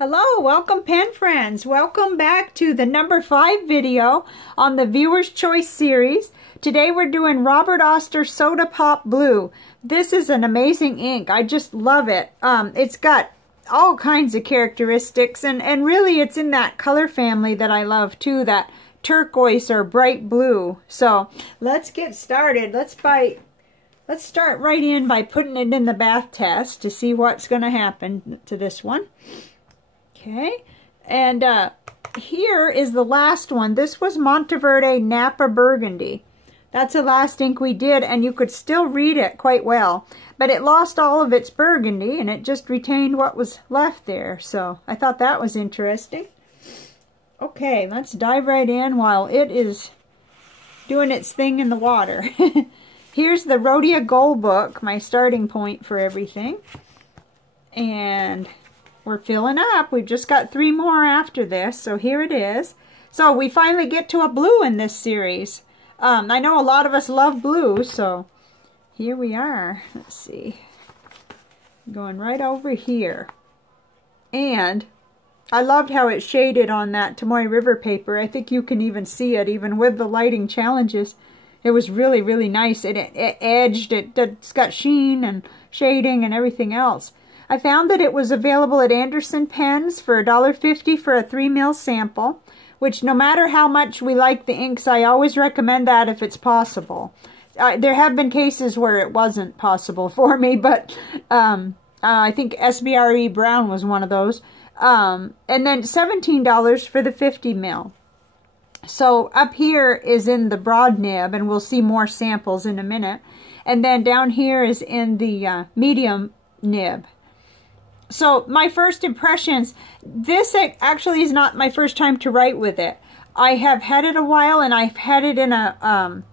Hello, welcome pen friends. Welcome back to the number 5 video on the Viewer's Choice series. Today we're doing Robert Oster Soda Pop Blue. This is an amazing ink. I just love it. It's got all kinds of characteristics and really it's in that color family that I love too, that turquoise or bright blue. So let's get started. Let's start right in by putting it in the bath test to see what's going to happen to this one. Okay, and here is the last one. This was Monteverde Napa Burgundy. That's the last ink we did, and you could still read it quite well. But it lost all of its burgundy, and it just retained what was left there. So I thought that was interesting. Okay, let's dive right in while it is doing its thing in the water. Here's the Rhodia Gold book, my starting point for everything. And we're filling up. We've just got 3 more after this, so here it is. So we finally get to a blue in this series. I know a lot of us love blue, so here we are. Let's see. Going right over here. And I loved how it shaded on that Tomoe River paper. I think you can even see it, even with the lighting challenges. It was really, really nice. It edged, it's got sheen and shading and everything else. I found that it was available at Anderson Pens for $1.50 for a 3 ml sample, which no matter how much we like the inks, I always recommend that if it's possible. There have been cases where it wasn't possible for me, but I think SBRE Brown was one of those. And then $17 for the 50 ml. So up here is in the broad nib, and we'll see more samples in a minute. And then down here is in the medium nib. So my first impressions, this actually is not my first time to write with it. I have had it a while, and I've had it in a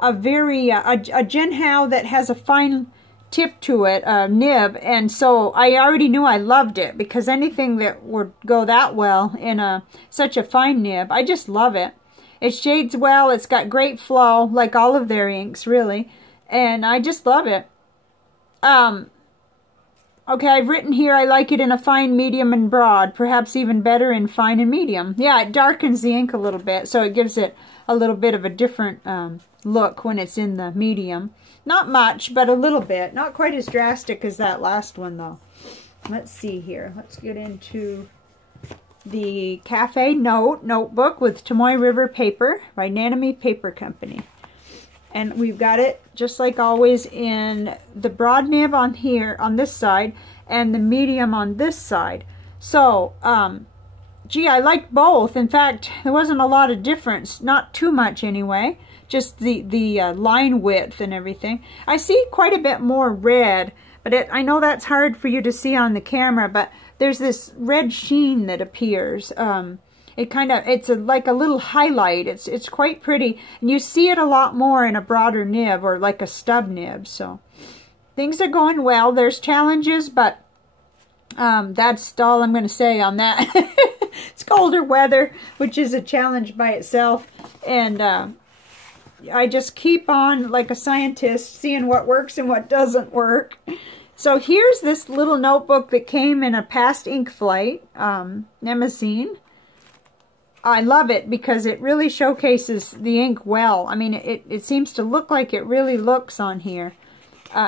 Jinhao that has a fine tip to it, a nib, and so I already knew I loved it because anything that would go that well in such a fine nib, I just love it. It shades well, it's got great flow, like all of their inks really, and I just love it. Okay, I've written here I like it in a fine, medium, and broad. Perhaps even better in fine and medium. Yeah, it darkens the ink a little bit, so it gives it a little bit of a different look when it's in the medium. Not much, but a little bit. Not quite as drastic as that last one, though. Let's see here. Let's get into the Cafe Notebook with Tomoe River paper by Nanami Paper Company. And we've got it, just like always, in the broad nib on here, on this side, and the medium on this side. So, gee, I like both. In fact, there wasn't a lot of difference. Not too much, anyway. Just the line width and everything. I see quite a bit more red, but I know that's hard for you to see on the camera, but there's this red sheen that appears. It's like a little highlight. It's quite pretty, and you see it a lot more in a broader nib or like a stub nib. So things are going well. There's challenges, but that's all I'm going to say on that. It's colder weather, which is a challenge by itself, and I just keep on like a scientist, seeing what works and what doesn't work. So here's this little notebook that came in a past ink flight, Nemazine. I love it because it really showcases the ink well. I mean, it seems to look like it really looks on here.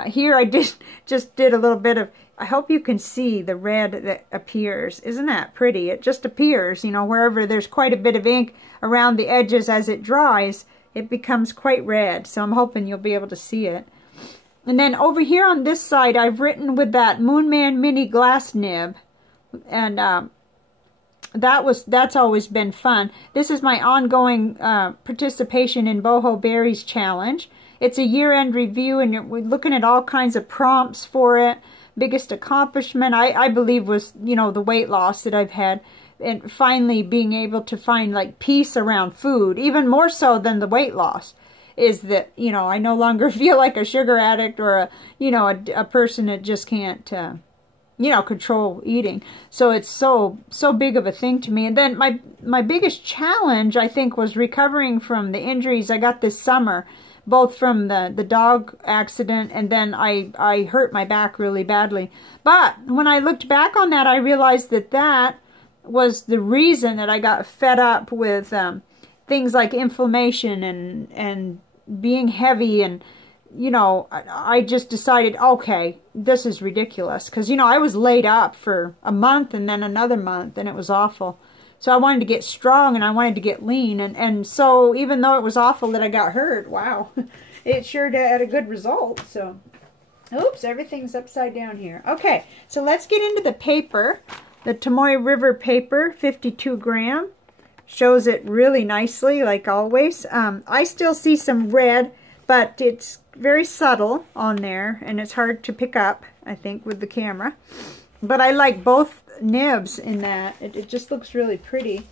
Here I just did a little bit of, I hope you can see the red that appears. Isn't that pretty? It just appears, you know, wherever there's quite a bit of ink around the edges as it dries, it becomes quite red. So I'm hoping you'll be able to see it. And then over here on this side, I've written with that Moonman Mini Glass nib. And that's always been fun. This is my ongoing participation in Boho Berry's challenge. It's a year-end review, and we're looking at all kinds of prompts for it. Biggest accomplishment, I believe, was, you know, the weight loss that I've had, and finally being able to find like peace around food, even more so than the weight loss, is that, you know, I no longer feel like a sugar addict or a person that just can't you know, control eating. So it's so big of a thing to me. And then my biggest challenge, I think, was recovering from the injuries I got this summer. both from the dog accident, and then I hurt my back really badly. But when I looked back on that, I realized that that was the reason that I got fed up with things like inflammation and being heavy, and you know, I just decided, okay, this is ridiculous, because you know, I was laid up for a month and then another month, and it was awful. So I wanted to get strong and I wanted to get lean, and so even though it was awful that I got hurt, wow, it sure had a good result. So oops, everything's upside down here. Okay, so let's get into the paper. The Tomoe River paper, 52 gram. Shows it really nicely, like always. I still see some red, but it's very subtle on there, and it's hard to pick up, I think, with the camera. But I like both nibs in that. It just looks really pretty.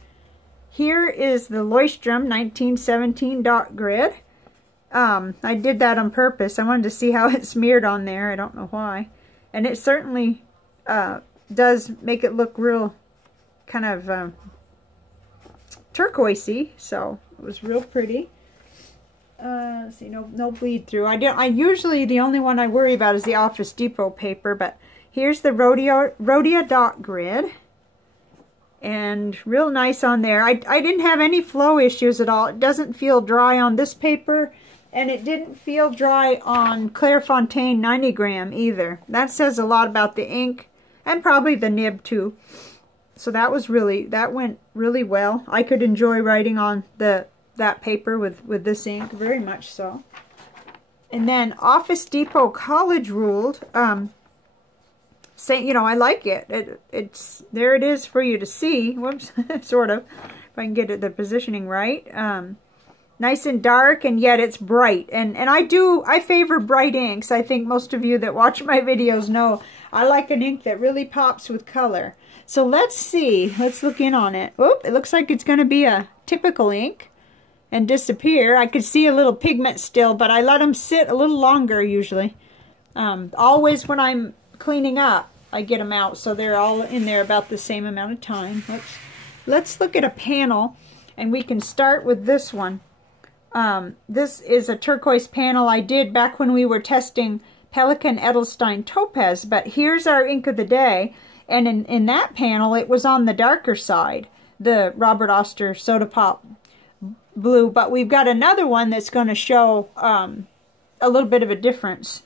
Here is the Leuchtturm 1917 dot grid. I did that on purpose. I wanted to see how it smeared on there. I don't know why. And it certainly does make it look real kind of turquoisey, so it was real pretty. See, no bleed through. I usually, the only one I worry about is the Office Depot paper, but here's the Rhodia dot grid, and real nice on there. I didn't have any flow issues at all. It doesn't feel dry on this paper, and it didn't feel dry on Clairefontaine 90 gram either. That says a lot about the ink, and probably the nib too. So that went really well. I could enjoy writing on that paper with this ink, very much so. And then Office Depot College Ruled, say, you know, I like it. It's there. It is for you to see. Whoops, sort of. If I can get the positioning right. Nice and dark, and yet it's bright. And I favor bright inks. I think most of you that watch my videos know I like an ink that really pops with color. So let's see. Let's look in on it. Oop, it looks like it's going to be a typical ink and disappear. I could see a little pigment still, but I let them sit a little longer usually. Always when I'm cleaning up, I get them out, so they're all in there about the same amount of time. Let's look at a panel, and we can start with this one. This is a turquoise panel I did back when we were testing Pelikan Edelstein Topaz, but here's our ink of the day, and in that panel it was on the darker side, the Robert Oster Soda Pop Blue, but we've got another one that's going to show a little bit of a difference.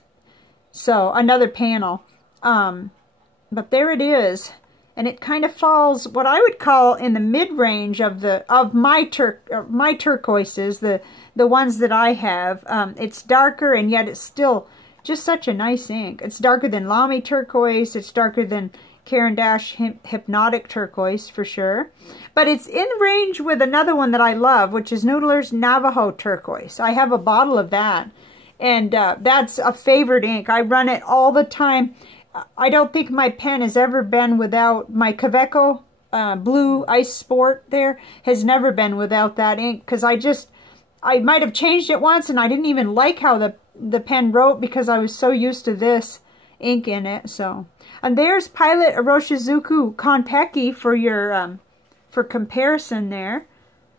So another panel, but there it is, and it kind of falls what I would call in the mid-range of my turquoises, the ones that I have. It's darker, and yet it's still just such a nice ink. It's darker than Lamy turquoise. It's darker than Caran d'Ache Hypnotic turquoise for sure. But it's in range with another one that I love, which is Noodler's Navajo turquoise. I have a bottle of that, and that's a favorite ink. I run it all the time. I don't think my pen has ever been without my Kaweco Blue Ice Sport there. Has never been without that ink, because I might have changed it once and I didn't even like how the pen wrote because I was so used to this ink in it. So, and there's Pilot Iroshizuku Konpeki for your for comparison there.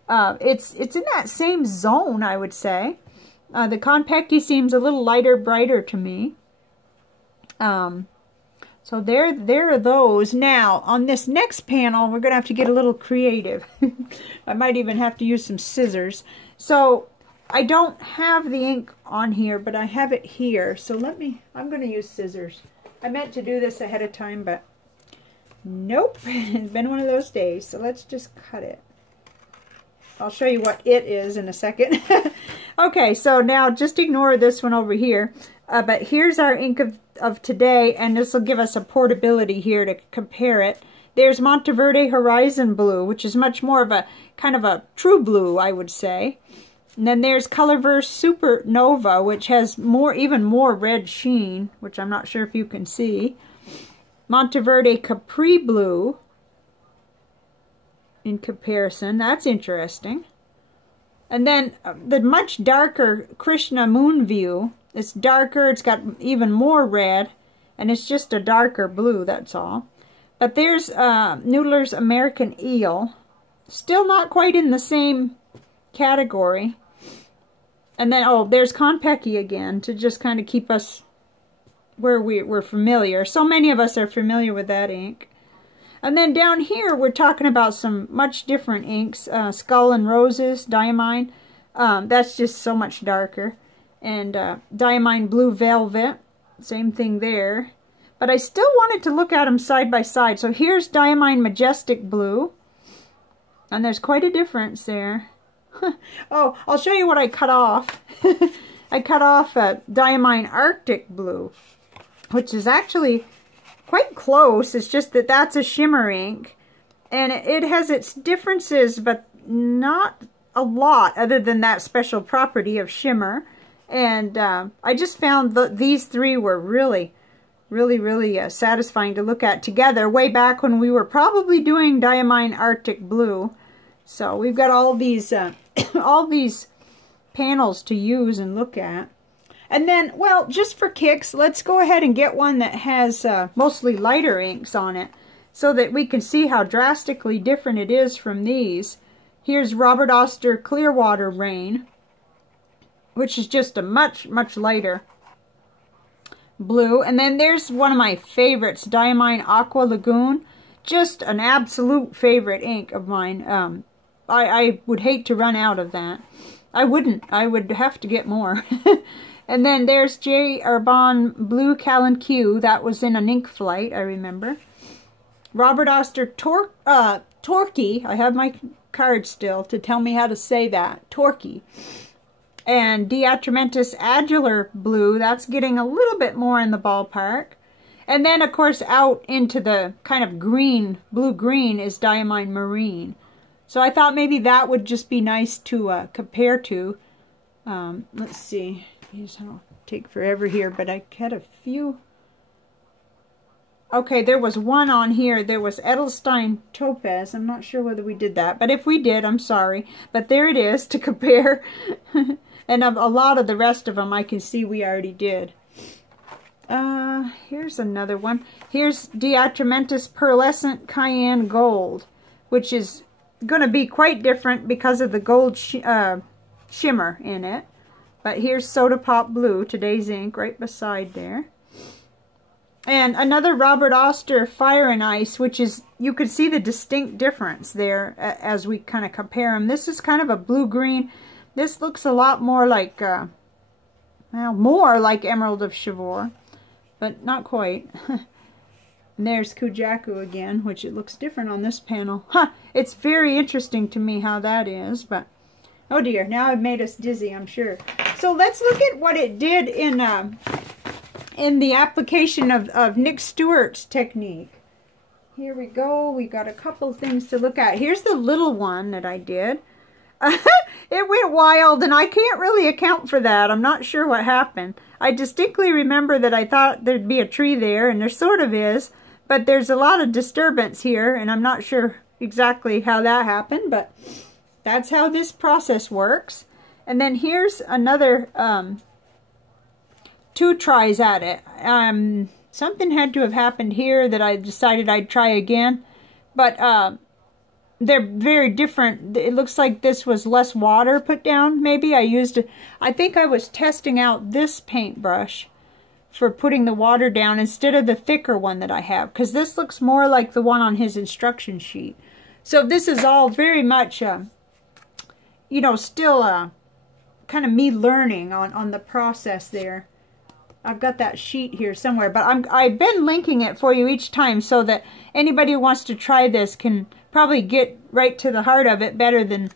It's in that same zone, I would say. The Konpeki seems a little lighter, brighter to me. So there are those. Now, on this next panel, we're going to have to get a little creative. I might even have to use some scissors. So, I don't have the ink on here, but I have it here. So I'm going to use scissors. I meant to do this ahead of time, but nope. It's been one of those days. So let's just cut it. I'll show you what it is in a second. Okay, so now just ignore this one over here. But here's our ink of today, and this will give us a portability here to compare it. There's Monteverde Horizon Blue, which is much more of a kind of a true blue, I would say. And then there's Colorverse Supernova, which has even more red sheen, which I'm not sure if you can see. Monteverde Capri Blue in comparison. That's interesting. And then the much darker Krishna Moonview. It's darker, it's got even more red, and it's just a darker blue, that's all. But there's Noodler's American Eel. Still not quite in the same category. And then, oh, there's Konpeki again, to just kind of keep us where we're familiar. So many of us are familiar with that ink. And then down here, we're talking about some much different inks. Skull and Roses, Diamine. That's just so much darker. And Diamine Blue Velvet, same thing there. But I still wanted to look at them side by side. So here's Diamine Majestic Blue. And there's quite a difference there. Oh, I'll show you what I cut off. I cut off Diamine Arctic Blue, which is actually quite close. It's just that that's a shimmer ink. And it has its differences, but not a lot other than that special property of shimmer. And I just found these three were really satisfying to look at together way back when we were probably doing Diamine Arctic Blue. So we've got all these all these panels to use and look at. And then, well, just for kicks, let's go ahead and get one that has mostly lighter inks on it so that we can see how drastically different it is from these. Here's Robert Oster Clearwater Rain, which is just a much lighter blue. And then there's one of my favorites, Diamine Aqua Lagoon. Just an absolute favorite ink of mine. I would hate to run out of that. I wouldn't. I would have to get more. And then there's J. Arbonne Blue Callan Q. That was in an ink flight, I remember. Robert Oster Torquay. I have my card still to tell me how to say that. Torquay. And Diatramentus Adular Blue. That's getting a little bit more in the ballpark. And then, of course, out into the kind of green, blue-green is Diamine Marine. So I thought maybe that would just be nice to compare to. Let's see. I'll take forever here, but I had a few. Okay, there was one on here. There was Edelstein Topaz. I'm not sure whether we did that, but if we did, I'm sorry. But there it is to compare. And a lot of the rest of them I can see we already did. Here's another one. Here's Diatramentus Pearlescent Cayenne Gold, which is going to be quite different because of the gold shimmer in it. But here's Soda Pop Blue, today's ink, right beside there. And another Robert Oster Fire and Ice, which is, you could see the distinct difference there as we kind of compare them. This is kind of a blue-green. This looks a lot more like, well, more like Emerald of Chivor, but not quite. And there's Kujaku again, which it looks different on this panel. Huh, it's very interesting to me how that is, but oh dear, now I've made us dizzy, I'm sure. So let's look at what it did in the application of Nick Stewart's technique. Here we go. We got a couple things to look at. Here's the little one that I did. It went wild, and I can't really account for that. I'm not sure what happened. I distinctly remember that I thought there'd be a tree there, and there sort of is, but there's a lot of disturbance here, and I'm not sure exactly how that happened, but that's how this process works. And then here's another 2 tries at it. Something had to have happened here that I decided I'd try again, but they're very different. It looks like this was less water put down, maybe. I think I was testing out this paintbrush for putting the water down instead of the thicker one that I have, because this looks more like the one on his instruction sheet. So this is all very much, you know, still kind of me learning on the process there. I've got that sheet here somewhere, but I've been linking it for you each time so that anybody who wants to try this can probably get right to the heart of it better than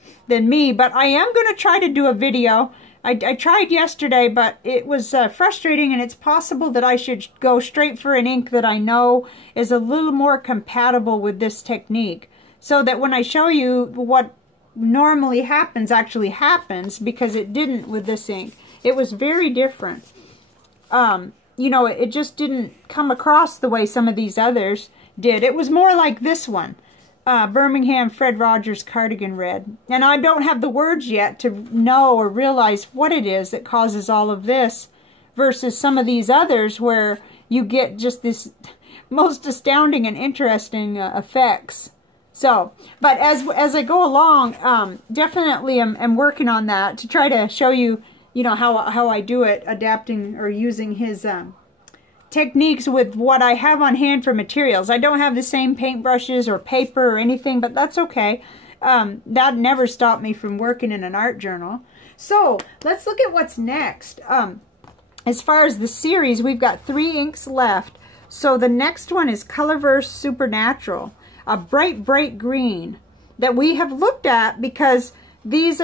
me. But I am going to try to do a video. I tried yesterday, but it was frustrating, and it's possible that I should go straight for an ink that I know is a little more compatible with this technique, so that when I show you what normally happens actually happens, because it didn't with this ink. It was very different. You know, it just didn't come across the way some of these others did. It was more like this one, Birmingham Fred Rogers Cardigan Red. And I don't have the words yet to know or realize what it is that causes all of this versus some of these others where you get just this most astounding and interesting effects. So, but as I go along, definitely I'm working on that to try to show you you know, how I do it, adapting or using his techniques with what I have on hand for materials. I don't have the same paintbrushes or paper or anything, but that's okay. That never stopped me from working in an art journal. So let's look at what's next. As far as the series, we've got 3 inks left. So the next one is Colorverse Supernatural, a bright, bright green that we have looked at because these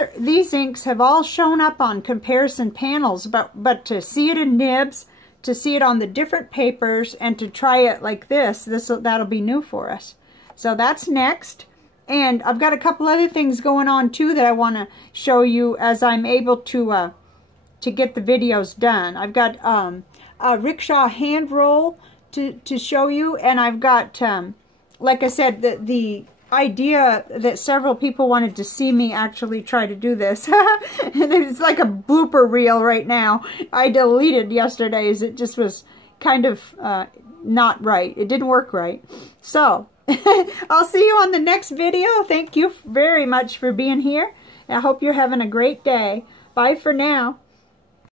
inks have all shown up on comparison panels, but to see it in nibs, to see it on the different papers, and to try it like that'll be new for us. So that's next. And I've got a couple other things going on too that I want to show you as I'm able to get the videos done. I've got a rickshaw hand roll to show you, and I've got, like I said, the idea that several people wanted to see me actually try to do this. It's like a blooper reel right now. I deleted yesterday's. It just was kind of not right. It didn't work right. So I'll see you on the next video. Thank you very much for being here. I hope you're having a great day. Bye for now.